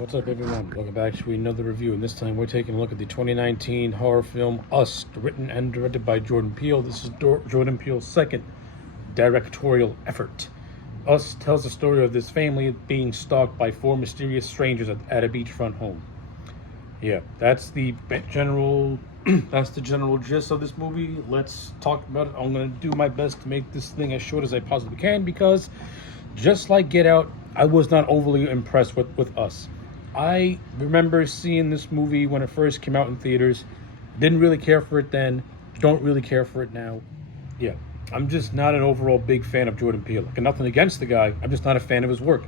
What's up, everyone? Welcome back to another review, and this time we're taking a look at the 2019 horror film Us, written and directed by Jordan Peele. This is Jordan Peele's second directorial effort. Us tells the story of this family being stalked by four mysterious strangers at a beachfront home. Yeah, that's the general that's the general gist of this movie. Let's talk about it. I'm going to do my best to make this thing as short as I possibly can because just like Get Out, I was not overly impressed with Us. I remember seeing this movie when it first came out in theaters. Didn't really care for it then. Don't really care for it now. Yeah, I'm just not an overall big fan of Jordan Peele. Like, nothing against the guy. I'm just not a fan of his work.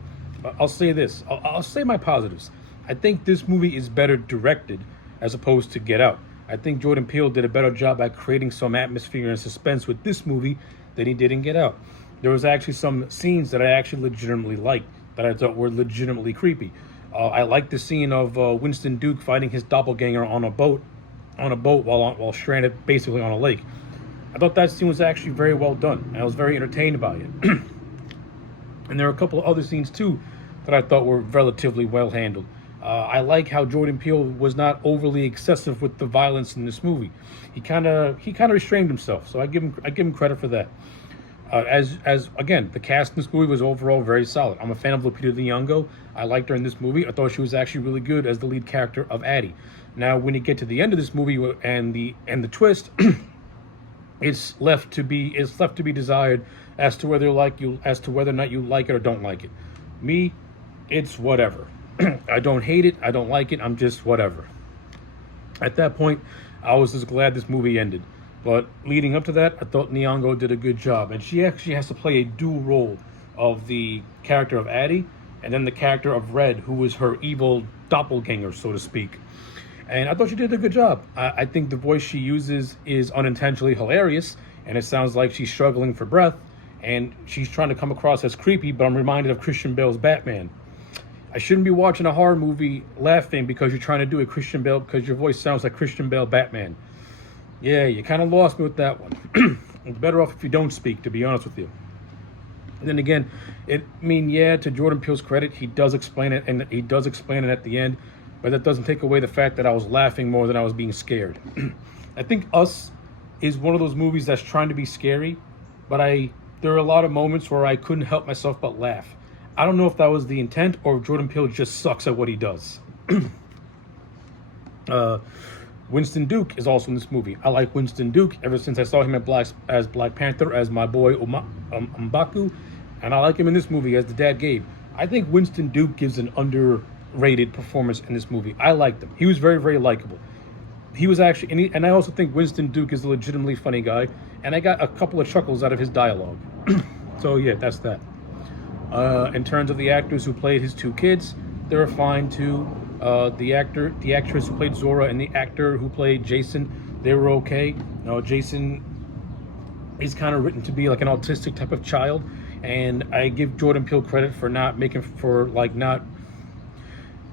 I'll say this. I'll say my positives. I think this movie is better directed as opposed to Get Out. I think Jordan Peele did a better job at creating some atmosphere and suspense with this movie than he did in Get Out. There was actually some scenes that I actually legitimately liked, that I thought were legitimately creepy. I liked the scene of Winston Duke fighting his doppelganger on a boat while stranded basically on a lake. I thought that scene was actually very well done. I was very entertained by it. And there are a couple of other scenes too that I thought were relatively well handled. I like how Jordan Peele was not overly excessive with the violence in this movie. He kind of restrained himself, so I give him credit for that. As again, the cast in this movie was overall very solid. I'm a fan of Lupita Nyong'o. I liked her in this movie. I thought she was actually really good as the lead character of Addie. Now, when you get to the end of this movie and the twist, it's left to be desired as to whether or not you like it or don't like it. Me, it's whatever. I don't hate it. I don't like it. I'm just whatever. At that point, I was just glad this movie ended. But leading up to that, I thought Nyong'o did a good job. And she actually has to play a dual role of the character of Addie and then the character of Red, who was her evil doppelganger, so to speak. And I thought she did a good job. I think the voice she uses is unintentionally hilarious, and it sounds like she's struggling for breath, and she's trying to come across as creepy, but I'm reminded of Christian Bale's Batman. I shouldn't be watching a horror movie laughing because you're trying to do a Christian Bale, because your voice sounds like Christian Bale Batman. Yeah, you kind of lost me with that one. It's better off if you don't speak, to be honest with you. And then again, to Jordan Peele's credit, he does explain it, and he does explain it at the end, but that doesn't take away the fact that I was laughing more than I was being scared. I think Us is one of those movies that's trying to be scary, but there are a lot of moments where I couldn't help myself but laugh. I don't know if that was the intent or if Jordan Peele just sucks at what he does. Winston Duke is also in this movie. I like Winston Duke ever since I saw him as Black Panther, as my boy M'Baku, and I like him in this movie as the dad Gabe. I think Winston Duke gives an underrated performance in this movie. I liked him. He was very, very likable. He was actually, and I also think Winston Duke is a legitimately funny guy, and I got a couple of chuckles out of his dialogue. So yeah, that's that. In terms of the actors who played his two kids, they were fine too. The actress who played Zora, and the actor who played Jason, they were okay. Now, Jason is kind of written to be like an autistic type of child, and I give Jordan Peele credit for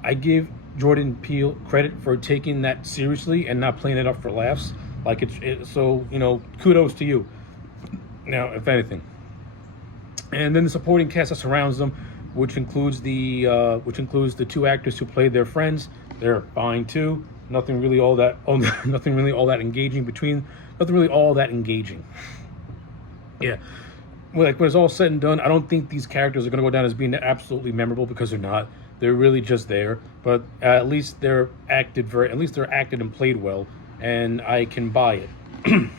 I give Jordan Peele credit for taking that seriously and not playing it up for laughs. So kudos to you. Now, if anything, and then the supporting cast that surrounds them, which includes the two actors who played their friends. They're fine too. Nothing really all that engaging. Yeah, when it's all said and done, I don't think these characters are going to go down as being absolutely memorable, because they're not. They're really just there. But at least they're acted and played well, and I can buy it.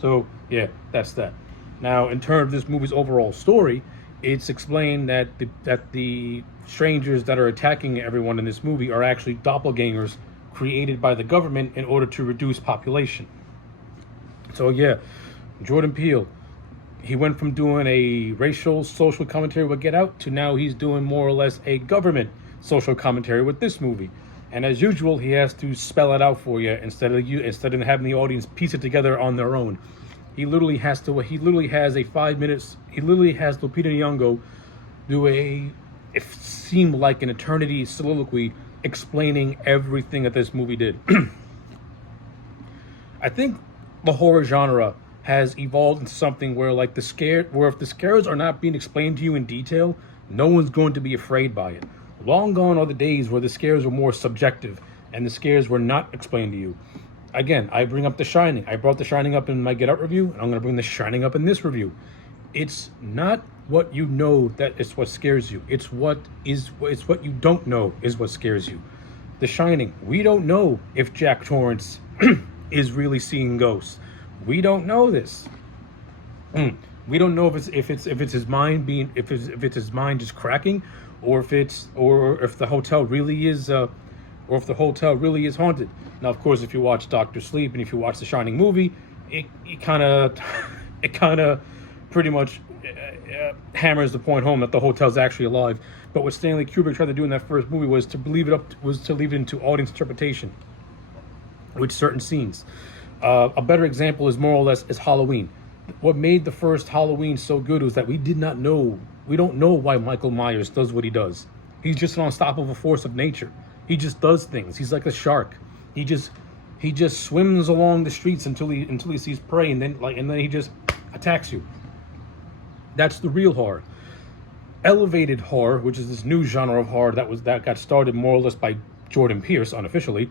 So yeah, that's that. Now, in terms of this movie's overall story, it's explained that the strangers that are attacking everyone in this movie are actually doppelgangers created by the government in order to reduce population. So yeah, Jordan Peele, he went from doing a racial social commentary with Get Out to now he's doing more or less a government social commentary with this movie. And as usual, he has to spell it out for you instead of having the audience piece it together on their own. He literally has Lupita Nyong'o do it seemed like an eternity soliloquy explaining everything that this movie did. I think the horror genre has evolved into something where if the scares are not being explained to you in detail, no one's going to be afraid by it. Long gone are the days where the scares were more subjective and the scares were not explained to you. Again, I bring up The Shining. I brought The Shining up in my Get Out review, and I'm going to bring The Shining up in this review. It's not what you know that is what scares you. It's what you don't know is what scares you. The Shining. We don't know if Jack Torrance is really seeing ghosts. We don't know this. We don't know if it's his mind being if it's his mind just cracking, or if the hotel really is haunted. Now, of course, if you watch Doctor Sleep and if you watch the Shining movie, it kind of pretty much hammers the point home that the hotel's actually alive. But what Stanley Kubrick tried to do in that first movie was to leave it into audience interpretation with certain scenes. A better example is more or less is Halloween. What made the first Halloween so good was that we don't know why Michael Myers does what he does. He's just an unstoppable force of nature. He just does things. He's like a shark. He just swims along the streets until he sees prey, and then he just attacks you. That's the real horror. Elevated horror, which is this new genre of horror that got started more or less by Jordan Peele unofficially,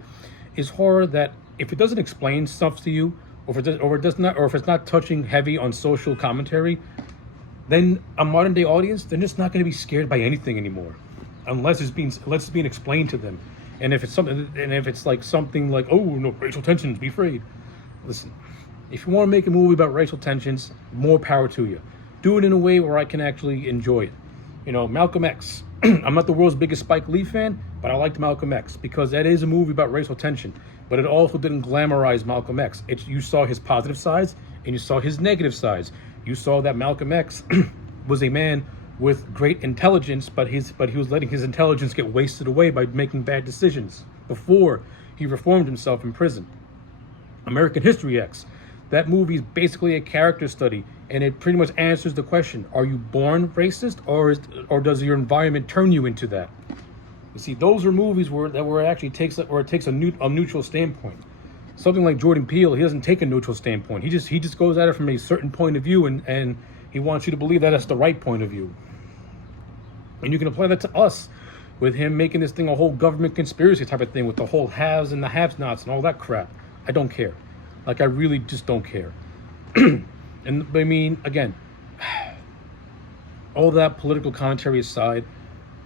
is horror that if it doesn't explain stuff to you, or if it's not touching heavy on social commentary, then a modern day audience, they're just not going to be scared by anything anymore, unless it's being explained to them. And if it's like something like, oh no, racial tensions, be afraid. Listen, if you want to make a movie about racial tensions, more power to you. Do it in a way where I can actually enjoy it. You know, Malcolm X. I'm not the world's biggest Spike Lee fan, but I liked Malcolm X because that is a movie about racial tension. But it also didn't glamorize Malcolm X. You saw his positive sides and you saw his negative sides. You saw that Malcolm X was a man with great intelligence, but he was letting his intelligence get wasted away by making bad decisions before he reformed himself in prison. American History X. That movie is basically a character study, and it pretty much answers the question: are you born racist, or does your environment turn you into that? You see, those are movies where it actually takes a neutral standpoint. Something like Jordan Peele, he doesn't take a neutral standpoint. He just goes at it from a certain point of view, and he wants you to believe that that's the right point of view. And you can apply that to us, with him making this thing a whole government conspiracy type of thing, with the whole haves and the have-nots and all that crap. I don't care. Like, I really just don't care. And I mean, again, all that political commentary aside,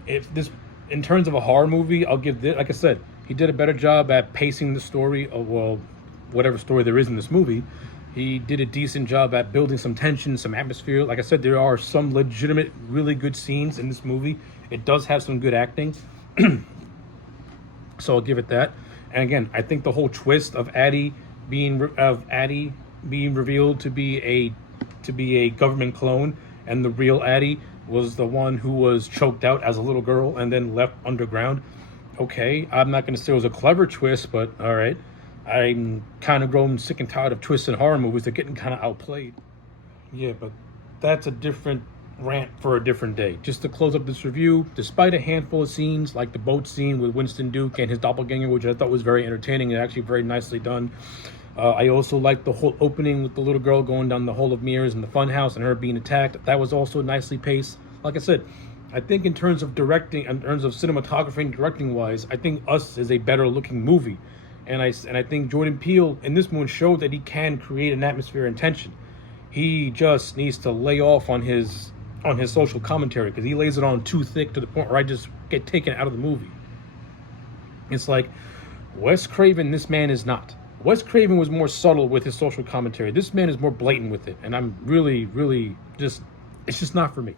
in terms of a horror movie, I'll give this, like I said, he did a better job at pacing the story of, well, whatever story there is in this movie. He did a decent job at building some tension, some atmosphere. Like I said, there are some legitimate, really good scenes in this movie. It does have some good acting. So I'll give it that. And again, I think the whole twist of Addie being revealed to be a government clone, and the real Addie was the one who was choked out as a little girl and then left underground. Okay, I'm not going to say it was a clever twist, but all right. I'm kind of grown sick and tired of twists in horror movies. They're getting kind of outplayed. Yeah, but that's a different rant for a different day. Just to close up this review, despite a handful of scenes like the boat scene with Winston Duke and his doppelganger, which I thought was very entertaining and actually very nicely done. I also liked the whole opening with the little girl going down the hole of mirrors in the funhouse and her being attacked. That was also nicely paced. Like I said, I think in terms of directing, in terms of cinematography and directing wise, I think Us is a better looking movie. And I think Jordan Peele in this movie showed that he can create an atmosphere and tension. He just needs to lay off on his social commentary, because he lays it on too thick to the point where I just get taken out of the movie. It's like, Wes Craven, this man is not. Wes Craven was more subtle with his social commentary. This man is more blatant with it. And I'm really, really it's just not for me.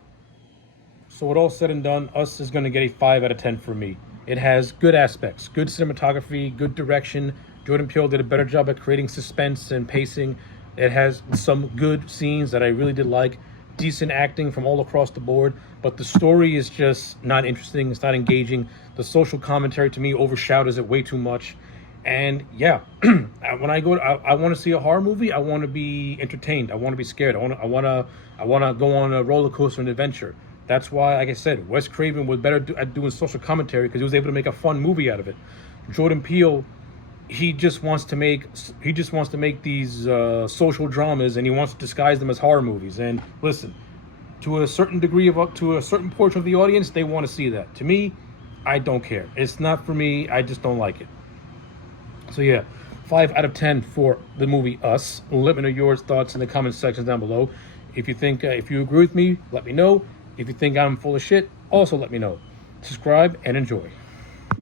So with all said and done, Us is going to get a 5 out of 10 for me. It has good aspects, good cinematography, good direction. Jordan Peele did a better job at creating suspense and pacing. It has some good scenes that I really did like. Decent acting from all across the board. But the story is just not interesting. It's not engaging. The social commentary to me overshadows it way too much. And yeah, when I want to see a horror movie, I want to be entertained. I want to be scared. I want to go on a roller coaster and adventure. That's why, like I said, Wes Craven was better at doing social commentary because he was able to make a fun movie out of it. Jordan Peele, he just wants to make these social dramas, and he wants to disguise them as horror movies. And listen, to a certain degree to a certain portion of the audience, they want to see that. To me, I don't care. It's not for me. I just don't like it. So yeah, 5 out of 10 for the movie Us. Let me know your thoughts in the comment sections down below. If you think, if you agree with me, let me know. If you think I'm full of shit, also let me know. Subscribe and enjoy.